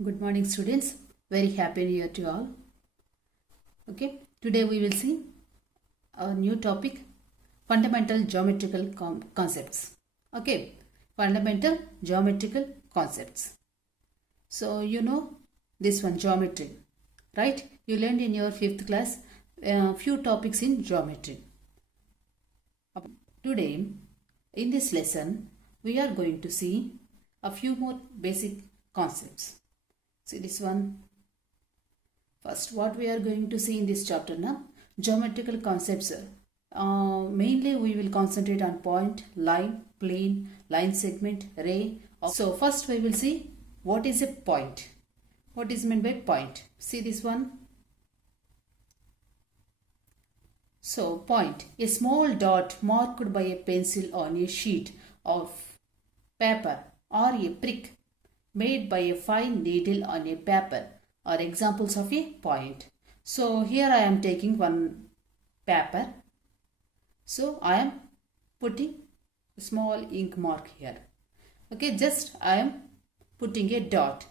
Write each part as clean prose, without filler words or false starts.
Good morning, students. Very happy new year to all. Okay, today we will see a new topic, fundamental geometrical concepts. Okay, fundamental geometrical concepts. So you know this one, geometry, right? You learned in your 5th class few topics in geometry. Today, in this lesson, we are going to see a few more basic concepts. See this one. First, what we are going to see in this chapter now, geometrical concepts. Mainly we will concentrate on point, line, plane, line segment, ray. So first we will see what is a point. What is meant by point? See this one. So point, a small dot marked by a pencil on a sheet of paper or a prick made by a fine needle on a paper are examples of a point. So here I am taking one paper. So I am putting a small ink mark here. Okay, just I am putting a dot.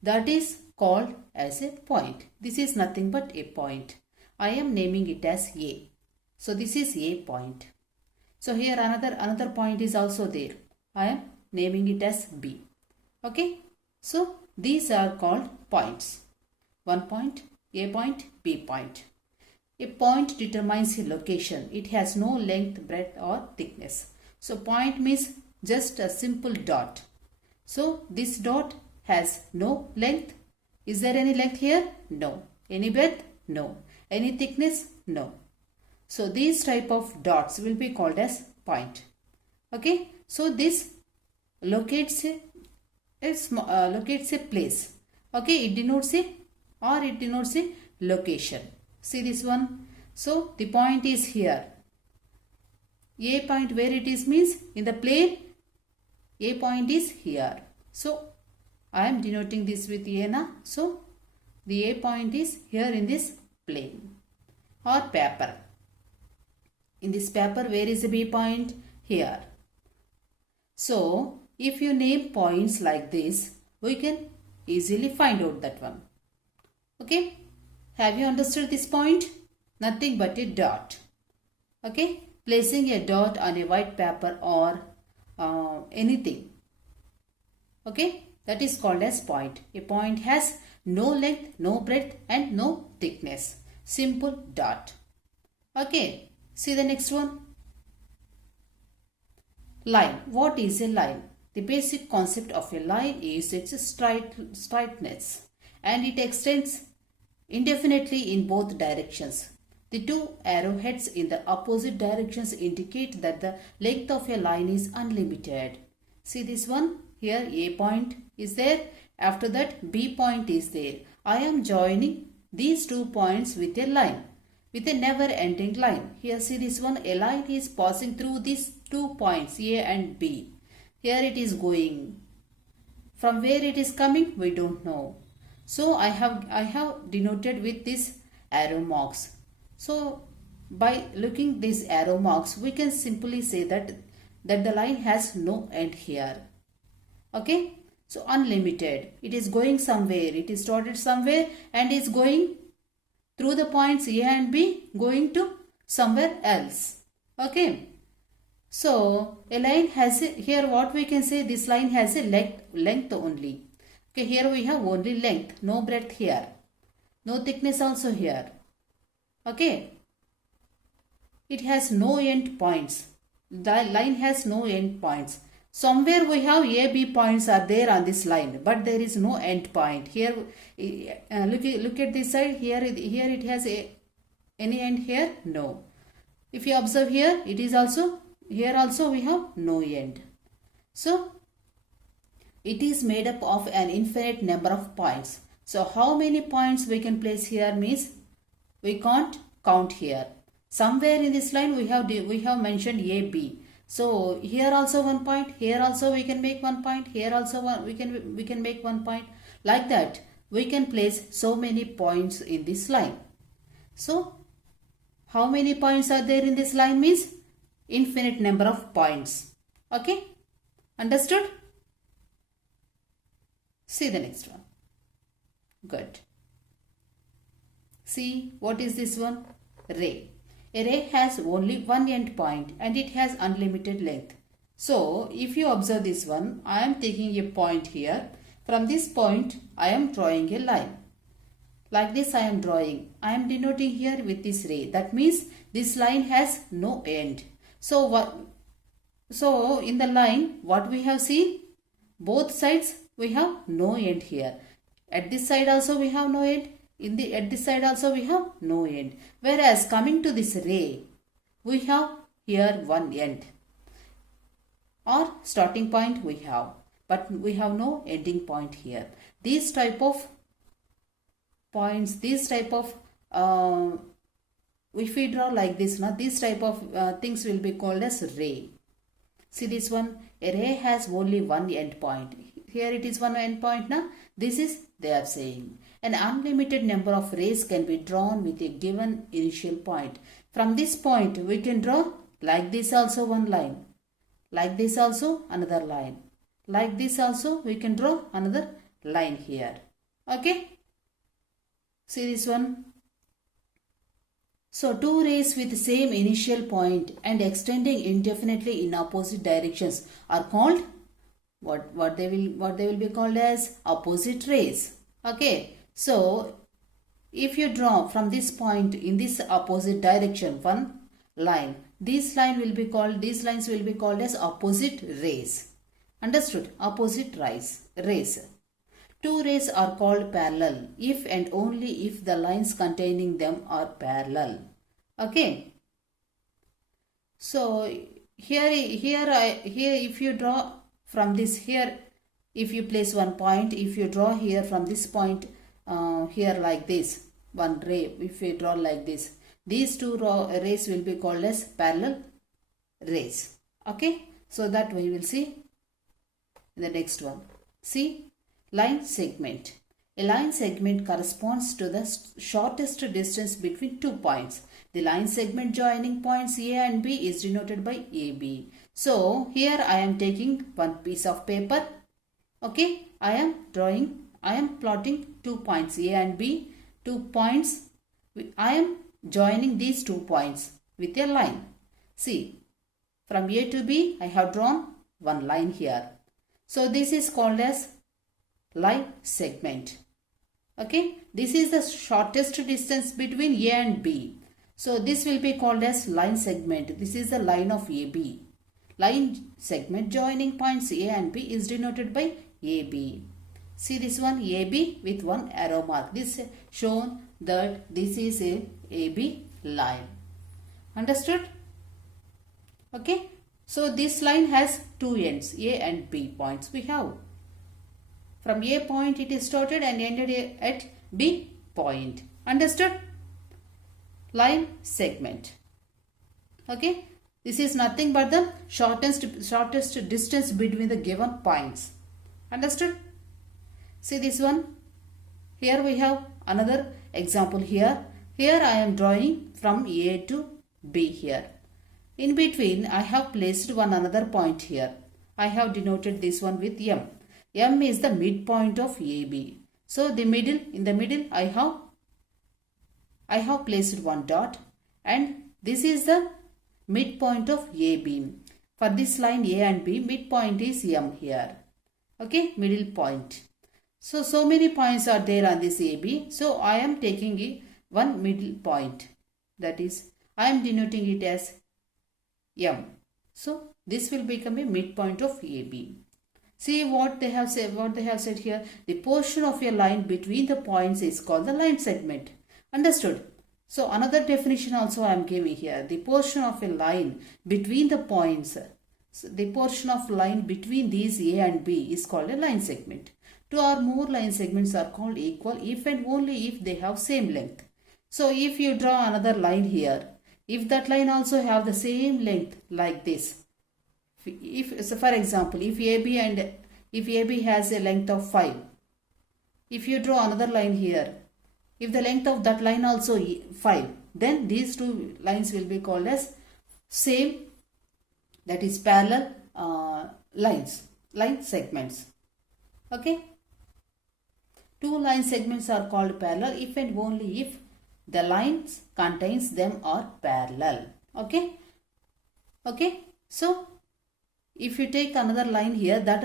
That is called as a point. This is nothing but a point. I am naming it as A. So this is A point. So here another point is also there. I am naming it as B. Okay. So these are called points. One point, A point, B point. A point determines a location. It has no length, breadth or thickness. So point means just a simple dot. So this dot has no length. Is there any length here? No. Any breadth? No. Any thickness? No. So these type of dots will be called as point. Okay. So this locates a place. Okay. It denotes a location. See this one. So the point is here. A point where it is means in the plane. A point is here. So I am denoting this with A na. So the A point is here in this plane or paper. In this paper, where is the B point? Here. So if you name points like this, we can easily find out that one. Okay. Have you understood this point? Nothing but a dot. Okay. Placing a dot on a white paper or anything. Okay. That is called as point. A point has no length, no breadth and no thickness. Simple dot. Okay. See the next one. Line. What is a line? The basic concept of a line is its straightness and it extends indefinitely in both directions. The two arrowheads in the opposite directions indicate that the length of a line is unlimited. See this one? Here A point is there. After that B point is there. I am joining these 2 points with a line. With a never-ending line. Here see this one. A line is passing through these 2 points A and B. Here it is going. From where it is coming, we don't know. So I have denoted with this arrow marks. So by looking these arrow marks, we can simply say that the line has no end here. Okay. So unlimited. It is going somewhere. It is started somewhere and is going through the points A and B going to somewhere else. Okay. So a line has here what we can say, this line has a length only. Okay, here we have only length, no breadth here. No thickness also here. Okay. It has no end points. The line has no end points. Somewhere we have A, B points are there on this line, but there is no end point. Here, look at this side. Here it has any end here? No. If you observe here, it is also, here also we have no end. So, it is made up of an infinite number of points. So, how many points we can place here means we can't count here. Somewhere in this line we have mentioned A, B. So here also 1 point, here also we can make 1 point, here also we can make 1 point. Like that we can place so many points in this line. So how many points are there in this line means infinite number of points. Okay, understood? See the next one. Good. See, what is this one? Ray. A ray has only one end point and it has unlimited length. So, if you observe this one, I am taking a point here. From this point, I am drawing a line. Like this I am drawing. I am denoting here with this ray. That means this line has no end. So, in the line, what we have seen? Both sides we have no end here. At this side also we have no end. At this side also we have no end. Whereas coming to this ray, we have here one end. Or starting point we have. But we have no ending point here. These type of points, if we draw like this, these type of things will be called as ray. See this one, a ray has only one end point. Here it is one end point. This is, they are saying, an unlimited number of rays can be drawn with a given initial point. From this point, we can draw like this also one line. Like this also another line. Like this also we can draw another line here. Okay. See this one. So two rays with the same initial point and extending indefinitely in opposite directions are called what they will be called as opposite rays. Okay. So if you draw from this point in this opposite direction one line, these lines will be called as opposite rays. Understood? Opposite rays. Two rays are called parallel if and only if the lines containing them are parallel. Okay. So here if you draw from this here, if you place one point, if you draw here from this point here like this, one ray, if you draw like this, these two rays will be called as parallel rays. Okay. So that we will see in the next one. See. Line segment. A line segment corresponds to the shortest distance between 2 points. The line segment joining points A and B is denoted by AB. So, here I am taking one piece of paper. Okay, I am plotting 2 points A and B. 2 points. I am joining these 2 points with a line. See, from A to B, I have drawn one line here. So, this is called as line segment. Okay, this is the shortest distance between A and B. So this will be called as line segment. This is the line of AB. Line segment joining points A and B is denoted by AB. See this one, AB with one arrow mark. This shown that this is a AB line. Understood? Okay. So this line has two ends, A and B points we have. From A point it is started and ended at B point. Understood? Line segment. Okay. This is nothing but the shortest distance between the given points. Understood? See this one. Here we have another example here. Here I am drawing from A to B here. In between I have placed one another point here. I have denoted this one with M. M is the midpoint of AB. So in the middle I have placed one dot and this is the midpoint of AB. For this line A and B, midpoint is M here. Okay, middle point. So many points are there on this AB. So I am taking one middle point. That is, I am denoting it as M. So this will become a midpoint of AB. See what they have said here. The portion of a line between the points is called the line segment. Understood? So another definition also I am giving here. The portion of a line between the points. So the portion of line between these A and B is called a line segment. Two or more line segments are called equal if and only if they have same length. So if you draw another line here, if that line also have the same length like this. So for example, if AB has a length of 5, if you draw another line here, if the length of that line also 5, then these two lines will be called as same, that is parallel line segments. Okay. Two line segments are called parallel if and only if the lines contains them are parallel. Okay. Okay. So, if you take another line here, that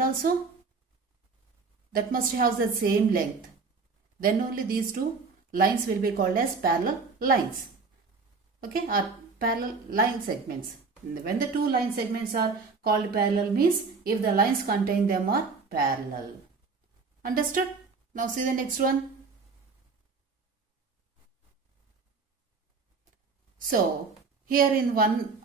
must have the same length. Then only these two lines will be called as parallel lines. Okay, or parallel line segments. When the two line segments are called parallel means if the lines contain them are parallel. Understood? Now see the next one. So, here in one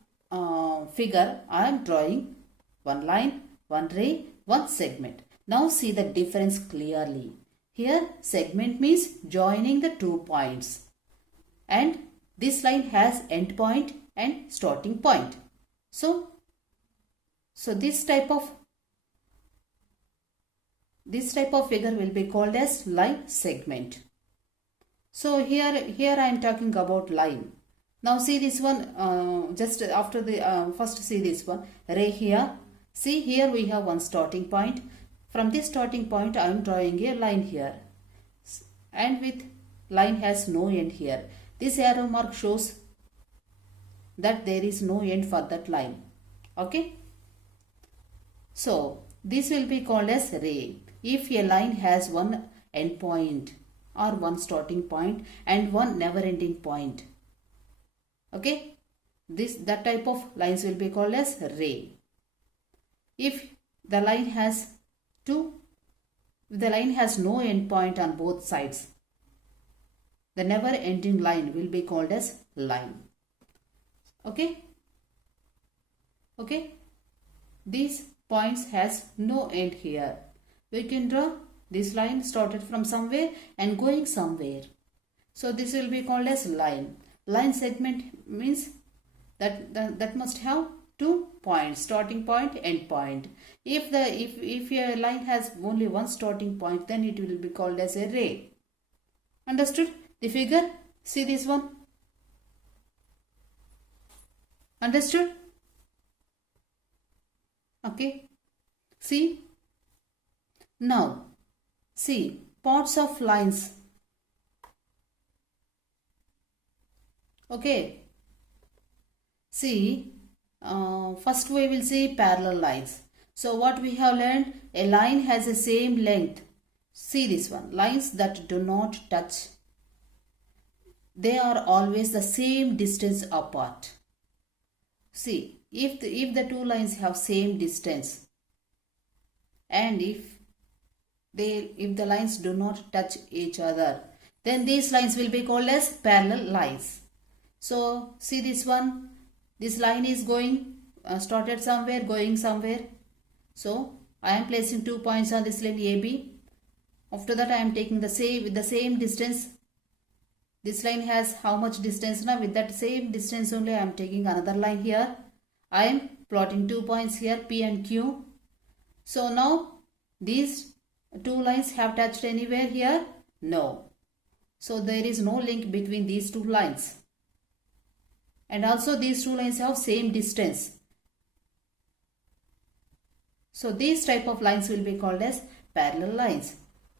figure, I am drawing one line, one ray, one segment. Now see the difference clearly. Here segment means joining the 2 points. And this line has end point and starting point. So this type of figure will be called as line segment. So here I am talking about line. Now see this one, just after the first see this one, ray here. See here we have one starting point. From this starting point I am drawing a line here. And with line has no end here. This arrow mark shows that there is no end for that line. Okay. So this will be called as ray. If a line has one end point or one starting point and one never ending point. Okay, that type of lines will be called as ray. If the line has no end point on both sides, the never ending line will be called as line. Okay. Okay. These points has no end here. We can draw this line started from somewhere and going somewhere. So this will be called as line. Line segment means that must have 2 points, starting point, end point. If a line has only one starting point, then it will be called as a ray. Understood? The figure, see this one. Understood? Okay. See. Now, see parts of lines. Okay. See, first we will see parallel lines. So what we have learned, a line has the same length. See this one, lines that do not touch. They are always the same distance apart. See, if the two lines have same distance and if the lines do not touch each other, then these lines will be called as parallel lines. So see this one, this line is going, started somewhere, going somewhere. So I am placing 2 points on this line AB. After that I am taking the same distance. This line has how much distance now? With that same distance only I am taking another line here. I am plotting 2 points here, P and Q. So now these two lines have touched anywhere here? No. So there is no link between these two lines. And also these two lines have same distance. So these type of lines will be called as parallel lines.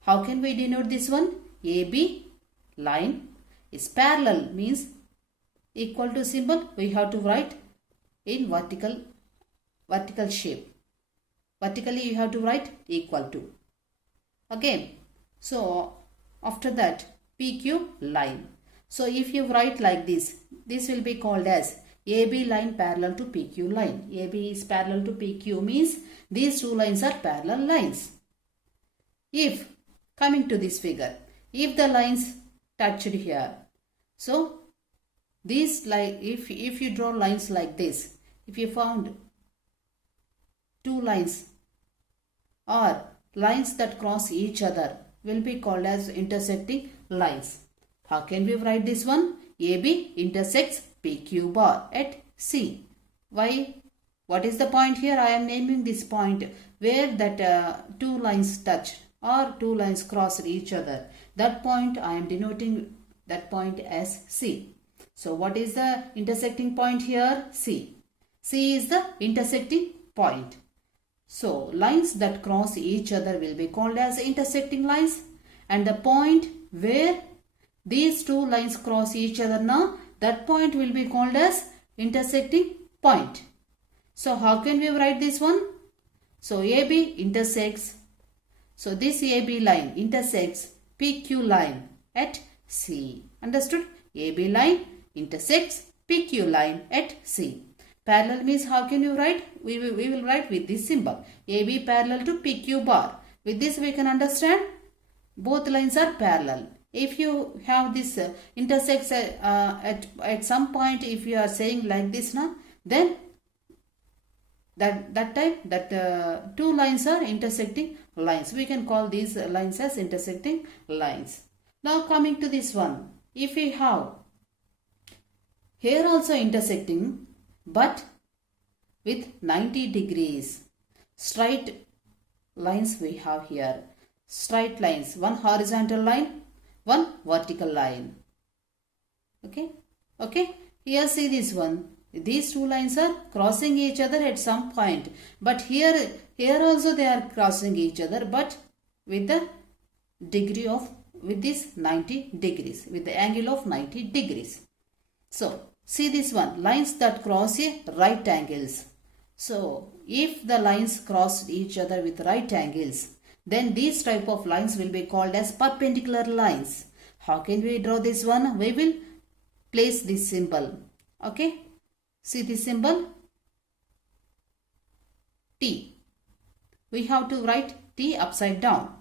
How can we denote this one? AB line is parallel, means equal to symbol we have to write in vertical shape. Vertically you have to write equal to. Okay. So after that PQ line. So if you write like this will be called as AB line parallel to PQ line. AB is parallel to PQ means these two lines are parallel lines. If coming to this figure, if the lines touched here, so these line, if you draw lines like this, if you found two lines or lines that cross each other will be called as intersecting lines. How can we write this one? AB intersects PQ bar at C. Why? What is the point here? I am naming this point where that two lines touch or two lines cross each other. That point I am denoting that point as C. So what is the intersecting point here? C. C is the intersecting point. So lines that cross each other will be called as intersecting lines, and the point where these two lines cross each other now, that point will be called as intersecting point. So how can we write this one? So AB intersects, so this AB line intersects PQ line at C. Understood? AB line intersects PQ line at C. Parallel means how can you write? We will write with this symbol. AB parallel to PQ bar. With this we can understand both lines are parallel. If you have this intersects at some point, if you are saying like this now, then that time that two lines are intersecting lines. We can call these lines as intersecting lines. Now coming to this one, if we have here also intersecting but with 90 degrees straight lines we have here. Straight lines, one horizontal line, one vertical line. Okay. Here see this one. These two lines are crossing each other at some point. But here also they are crossing each other, but with the degree of, with this 90 degrees, with the angle of 90 degrees. So see this one, lines that cross a right angles. So if the lines cross each other with right angles, then these type of lines will be called as perpendicular lines. How can we draw this one? We will place this symbol. Okay. See this symbol? T. We have to write T upside down.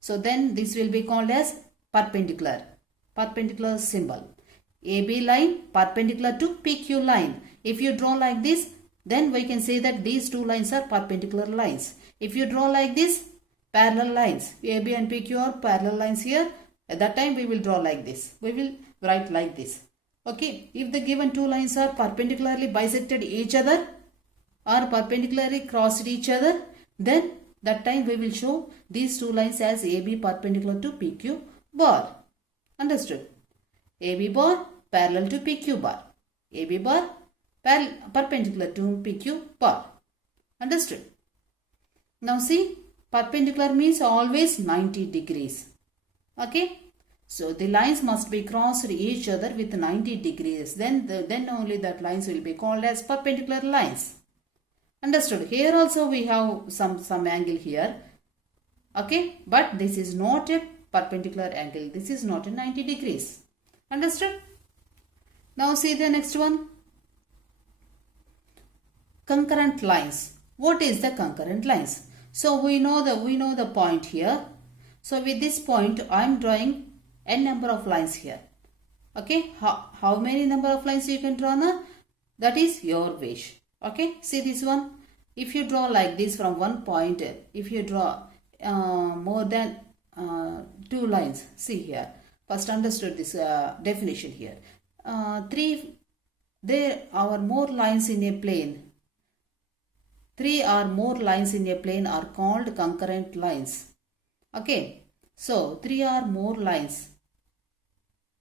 So then this will be called as perpendicular symbol. AB line perpendicular to PQ line. If you draw like this, then we can say that these two lines are perpendicular lines. If you draw like this, parallel lines. AB and PQ are parallel lines here. At that time we will draw like this. We will write like this. Okay. If the given two lines are perpendicularly bisected each other or perpendicularly crossed each other, then that time we will show these two lines as AB perpendicular to PQ bar. Understood? AB bar parallel to PQ bar. AB bar perpendicular to PQ bar. Understood? Now see, perpendicular means always 90 degrees. Okay. So the lines must be crossed each other with 90 degrees. Then only that lines will be called as perpendicular lines. Understood? Here also we have some angle here. Okay. But this is not a perpendicular angle. This is not a 90 degrees. Understood? Now see the next one. Concurrent lines. What is the concurrent lines? So we know the point here. So with this point I am drawing n number of lines here. Okay. How many number of lines you can draw now? That is your wish. Okay. See this one. If you draw like this from one point, if you draw more than two lines, see here. First understood this definition here. There are more lines in a plane. 3 or more lines in a plane are called concurrent lines. Okay. So 3 or more lines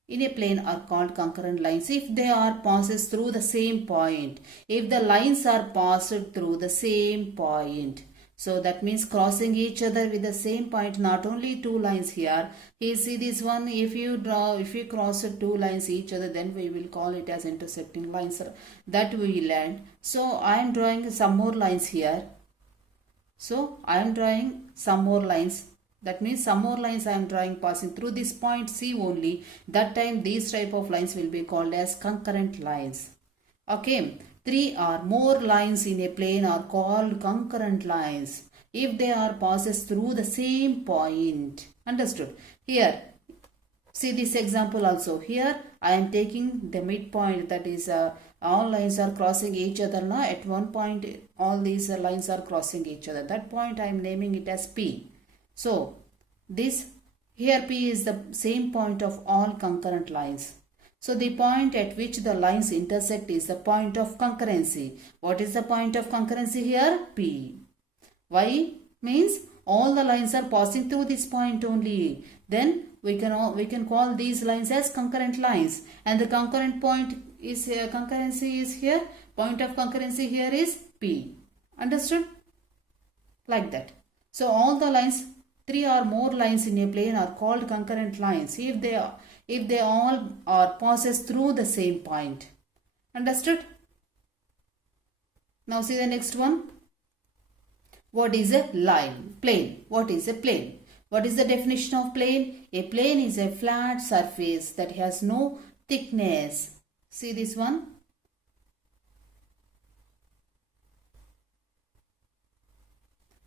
in a plane are called concurrent lines if they are passes through the same point. If the lines are passed through the same point. So that means crossing each other with the same point, not only two lines here. Here see this one, if you cross two lines each other, then we will call it as intersecting lines. That we learned. So I am drawing some more lines here. So I am drawing some more lines. That means some more lines I am drawing passing through this point C only. That time these type of lines will be called as concurrent lines. Okay. 3 or more lines in a plane are called concurrent lines if they are passes through the same point. Understood? Here, see this example also. Here I am taking the midpoint, that is all lines are crossing each other now. At one point all these lines are crossing each other. That point I am naming it as P. So this here P is the same point of all concurrent lines. So the point at which the lines intersect is the point of concurrency. What is the point of concurrency here? P. Why? Means all the lines are passing through this point only. Then we can call these lines as concurrent lines. And the concurrent point is here, concurrency is here. Point of concurrency here is P. Understood? Like that. So all the lines three or more lines in a plane are called concurrent lines if they all are passes through the same point. Understood? Now see the next one. What is a line? Plane. What is a plane? What is the definition of plane? A plane is a flat surface that has no thickness. See this one.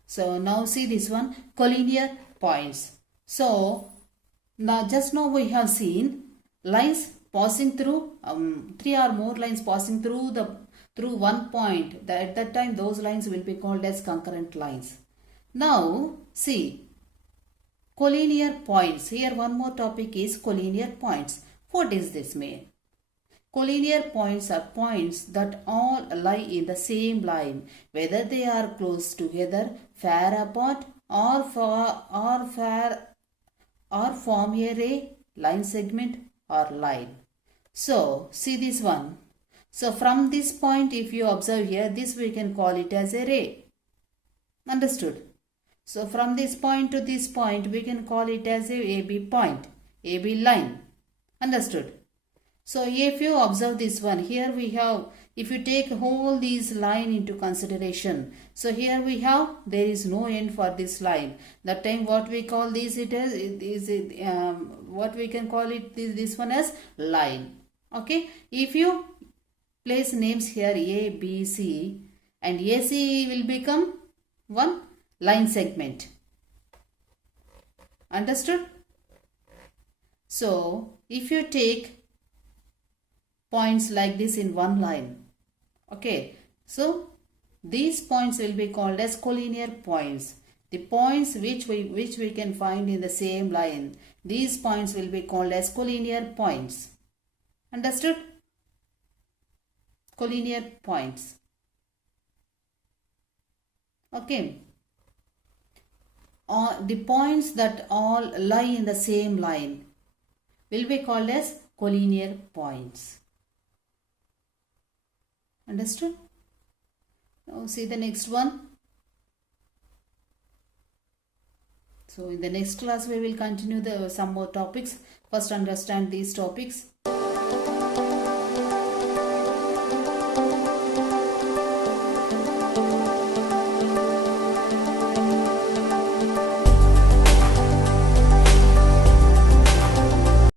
So now see this one, collinear points. So now we have seen lines passing through three or more lines passing through one point. At that time those lines will be called as concurrent lines. Now see collinear points. Here one more topic is collinear points. What does this mean? Collinear points are points that all lie in the same line, whether they are close together, far apart, or form a ray, line segment, or line. So see this one. So from this point, if you observe here, this we can call it as a ray. Understood? So from this point to this point, we can call it as a AB point, AB line. Understood? So if you observe this one, here we have, if you take all these line into consideration, so here we have, there is no end for this line. That time what we call this, what we can call it, this one as line. Okay. If you place names here A, B, C, and AC will become one line segment. Understood? So if you take points like this in one line, okay, so these points will be called as collinear points. The points which we can find in the same line, these points will be called as collinear points. Understood? Collinear points. Okay. The points that all lie in the same line will be called as collinear points. Understood? Now see the next one. So in the next class we will continue some more topics. First understand these topics.